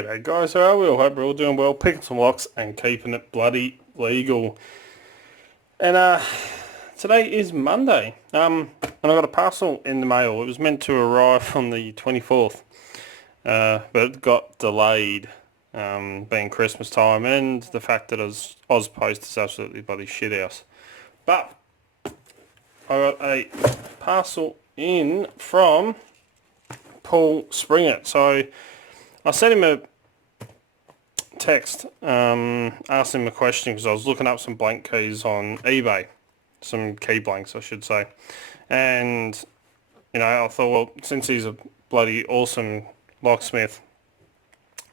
G'day guys, how are we all? Hope we're all doing well, picking some locks and keeping it bloody legal. And today is Monday, and I got a parcel in the mail. It was meant to arrive on the 24th, but it got delayed, being Christmas time and the fact that Ozpost is absolutely bloody shit house. But I got a parcel in from Paul Springer, so I sent him a text, asked him a question because I was looking up some blank keys on eBay, some key blanks I should say, and I thought, well, since he's a bloody awesome locksmith,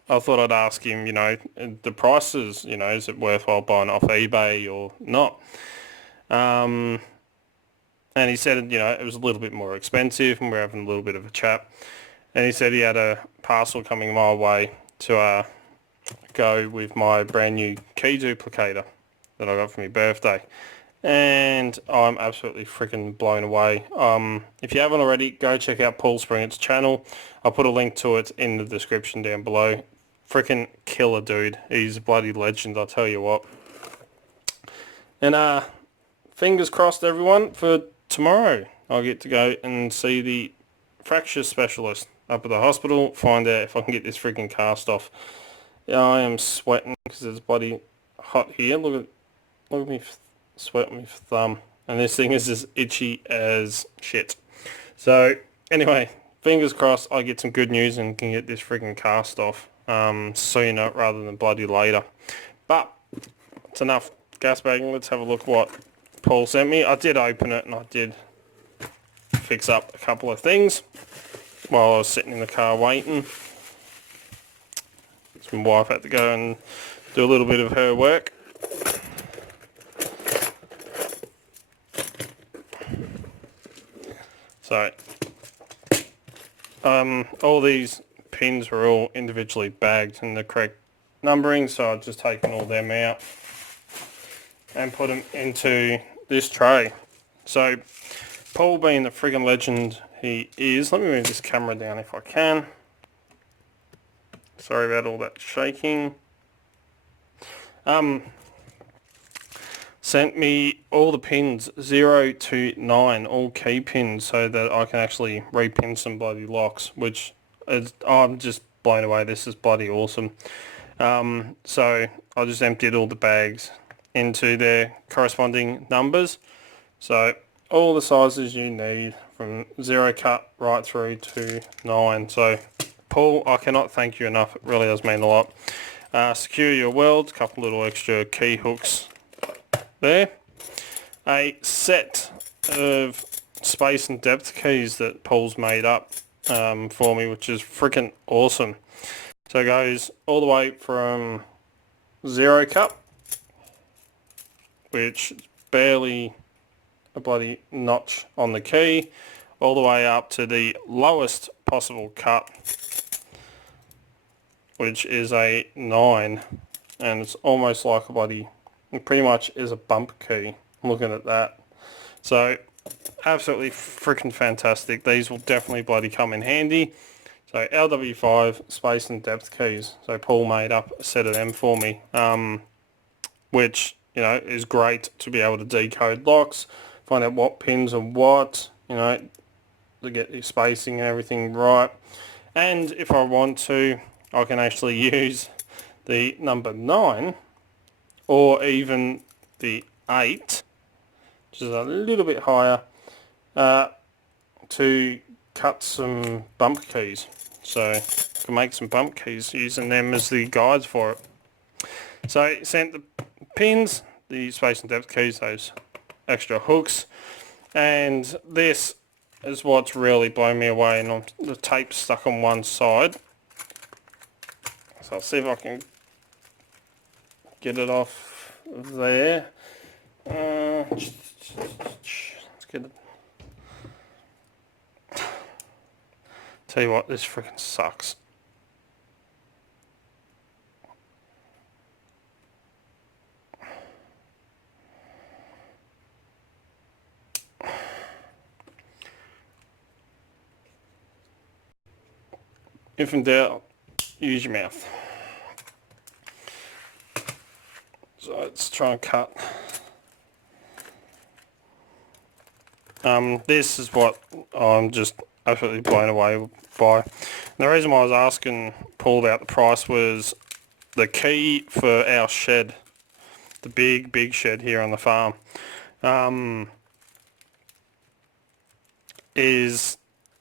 I thought I'd ask him, the prices, is it worthwhile buying off eBay or not? And he said, it was a little bit more expensive, and we're having a little bit of a chat, and he said he had a parcel coming my way to go with my brand new key duplicator that I got for my birthday, and I'm absolutely freaking blown away. If you haven't already, go check out Paul Springer's channel. I'll put a link to it in the description down below. Freaking killer dude, he's a bloody legend, I tell you what. And fingers crossed everyone, for tomorrow I'll get to go and see the fracture specialist up at the hospital, find out if I can get this freaking cast off. Yeah, I am sweating because it's bloody hot here. Look at me sweating my thumb. And this thing is as itchy as shit. So, anyway, fingers crossed I get some good news and can get this freaking cast off sooner rather than bloody later. But, it's enough gas bagging. Let's have a look what Paul sent me. I did open it and I did fix up a couple of things while I was sitting in the car waiting. My wife had to go and do a little bit of her work. So, all these pins were all individually bagged in the correct numbering, so I've just taken all them out and put them into this tray. So, Paul, being the friggin' legend he is, let me move this camera down if I can. Sorry about all that shaking. Sent me all the pins 0 to 9, all key pins, so that I can actually repin some bloody locks, which is, I'm just blown away. This is bloody awesome. So I just emptied all the bags into their corresponding numbers. So all the sizes you need from 0 cut right through to 9. So Paul, I cannot thank you enough. It really does mean a lot. Secure your welds, couple little extra key hooks there. A set of space and depth keys that Paul's made up for me, which is freaking awesome. So it goes all the way from 0 cut, which is barely a bloody notch on the key, all the way up to the lowest possible cut, which is a 9, and it's almost like a bloody, it pretty much is a bump key, looking at that. So absolutely freaking fantastic. These will definitely bloody come in handy. So LW5 space and depth keys. So Paul made up a set of them for me, which is great to be able to decode locks, find out what pins are what, to get the spacing and everything right. And if I want to, I can actually use the number 9 or even the 8, which is a little bit higher, to cut some bump keys. So I can make some bump keys using them as the guides for it. So sent the pins, the space and depth keys, those extra hooks, and this is what's really blown me away, and the tape's stuck on one side. So I'll see if I can get it off there. Let's get it. Tell you what, this freaking sucks. If in doubt, use your mouth. let's try and cut. This is what I'm just absolutely blown away by. And the reason why I was asking Paul about the price was the key for our shed, the big shed here on the farm, is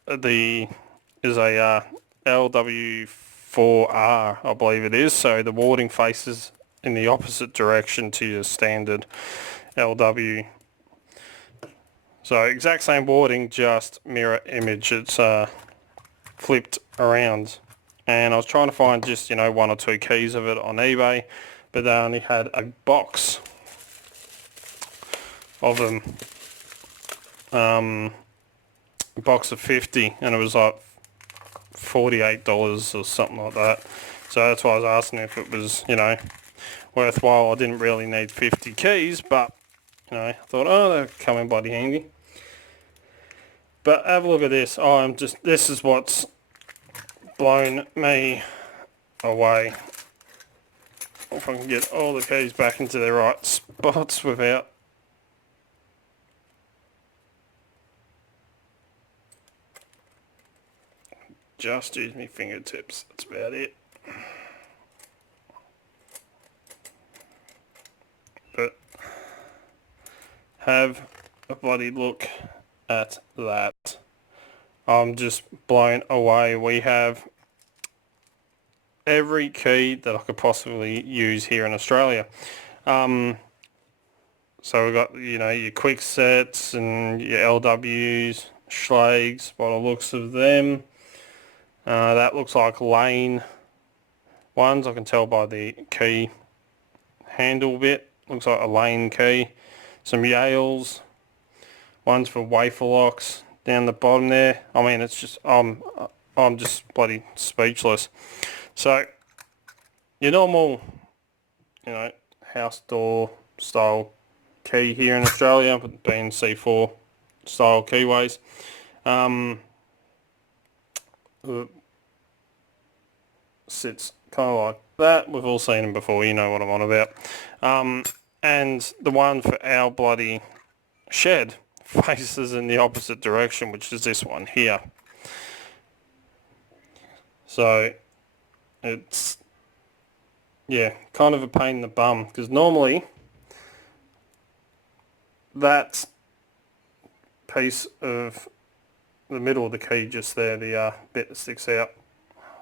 a LW4R, I believe it is. So the warding faces in the opposite direction to your standard LW. So exact same warding, just mirror image. It's flipped around. And I was trying to find just, you know, 1 or 2 keys of it on eBay, but they only had a box of them. A box of 50, and it was like $48 or something like that. So that's why I was asking if it was, you know, worthwhile. I didn't really need 50 keys, but, you know, I thought, oh, they'll come in bloody handy. But have a look at this. This is what's blown me away. If I can get all the keys back into their right spots without just use my fingertips. That's about it. But have a bloody look at that. I'm just blown away. We have every key that I could possibly use here in Australia. So we've got, you know, your quick sets and your LWs, Schlags, by the looks of them. That looks like lane ones. I can tell by the key handle bit. Looks like a lane key. Some Yales. Ones for wafer locks down the bottom there. I mean, it's just, I'm just bloody speechless. So, your normal, you know, house door style key here in Australia, being C4 style keyways. Sits kind of like that. We've all seen them before, you know what I'm on about. And the one for our bloody shed faces in the opposite direction, which is this one here. So it's, yeah, kind of a pain in the bum, because normally that piece of the middle of the key just there, the bit that sticks out,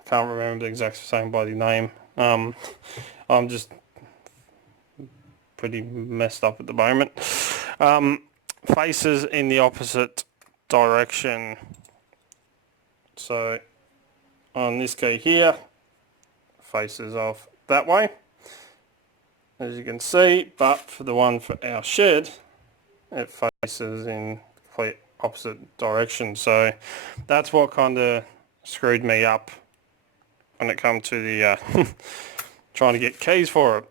can't remember the exact same bloody name. I'm just pretty messed up at the moment. Faces in the opposite direction. So on this key here, faces off that way, as you can see, but for the one for our shed, it faces in complete opposite direction. So that's what kind of screwed me up when it comes to the trying to get keys for it,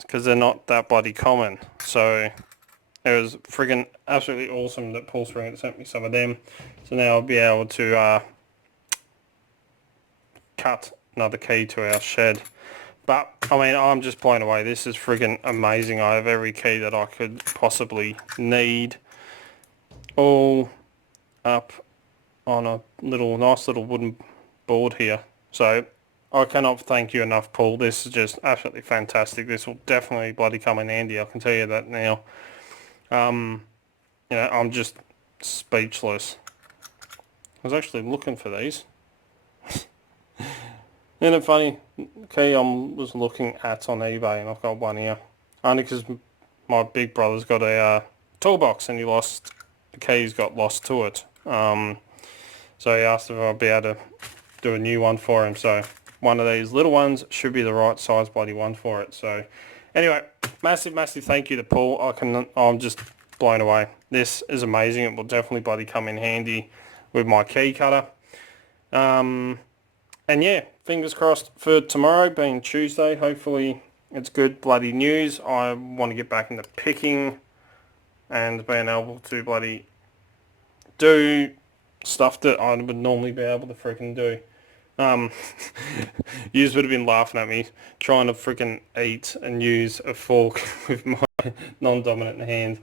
because they're not that bloody common. So it was friggin' absolutely awesome that Paul Springer sent me some of them. So now I'll be able to cut another key to our shed. But, I mean, I'm just blown away. This is friggin' amazing. I have every key that I could possibly need, all up on a nice little wooden board here. So I cannot thank you enough, Paul. This is just absolutely fantastic. This will definitely bloody come in handy, I can tell you that now. You know, I'm just speechless. I was actually looking for these. Isn't it funny? Okay, I was looking at on eBay, and I've got one here. Only because my big brother's got a toolbox, and the keys got lost to it. So he asked if I'd be able to do a new one for him. So one of these little ones should be the right size bloody one for it. So anyway, massive thank you to Paul. I'm just blown away. This is amazing. It will definitely bloody come in handy with my key cutter. And yeah, fingers crossed for tomorrow being Tuesday. Hopefully it's good bloody news. I want to get back into picking and being able to bloody do stuff that I would normally be able to freaking do. Yous would have been laughing at me trying to freaking eat and use a fork with my non-dominant hand.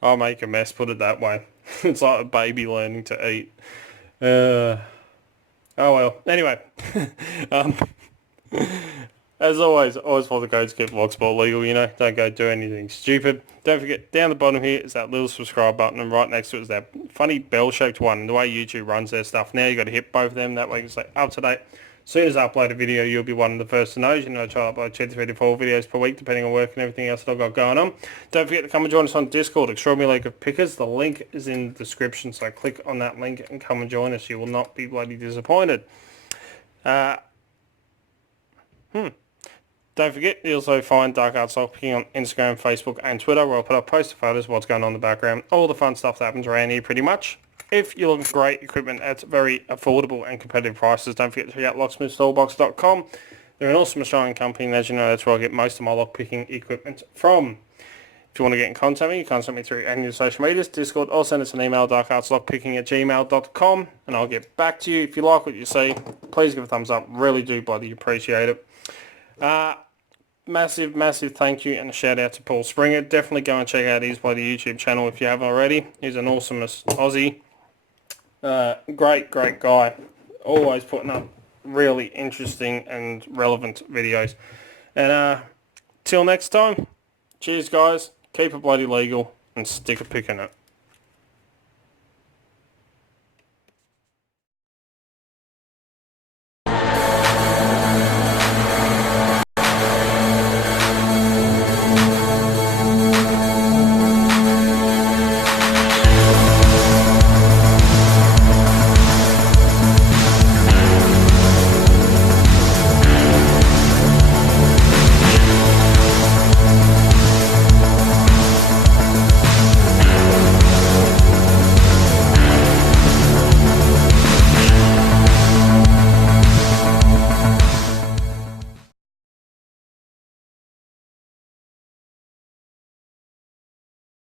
I'll make a mess, put it that way. It's like a baby learning to eat. Oh well. Anyway, um, as always follow the codes, keep Locksport legal, you know. Don't go do anything stupid. Don't forget, down the bottom here is that little subscribe button, and right next to it is that funny bell-shaped one. And the way YouTube runs their stuff now, you got to hit both of them. That way you can stay up to date. As soon as I upload a video, you'll be one of the first to know. You know, I try to upload 2 to 3 to 4 videos per week, depending on work and everything else that I've got going on. Don't forget to come and join us on Discord, Extraordinary League of Pickers. The link is in the description, so click on that link and come and join us. You will not be bloody disappointed. Don't forget, you'll also find Dark Arts Lockpicking on Instagram, Facebook and Twitter, where I'll put up poster photos of what's going on in the background, all the fun stuff that happens around here pretty much. If you're looking for great equipment at very affordable and competitive prices, don't forget to check out locksmithstallbox.com. They're an awesome Australian company, and as you know, that's where I get most of my lockpicking equipment from. If you want to get in contact with me, you contact me through any of the social medias, Discord, or send us an email, darkartslockpicking@gmail.com, and I'll get back to you. If you like what you see, please give a thumbs up. Really do bloody appreciate it. Massive thank you and a shout out to Paul Springer. Definitely go and check out his bloody YouTube channel if you haven't already. He's an awesome Aussie. Great guy. Always putting up really interesting and relevant videos. And till next time, cheers guys. Keep it bloody legal and stick a pick in it.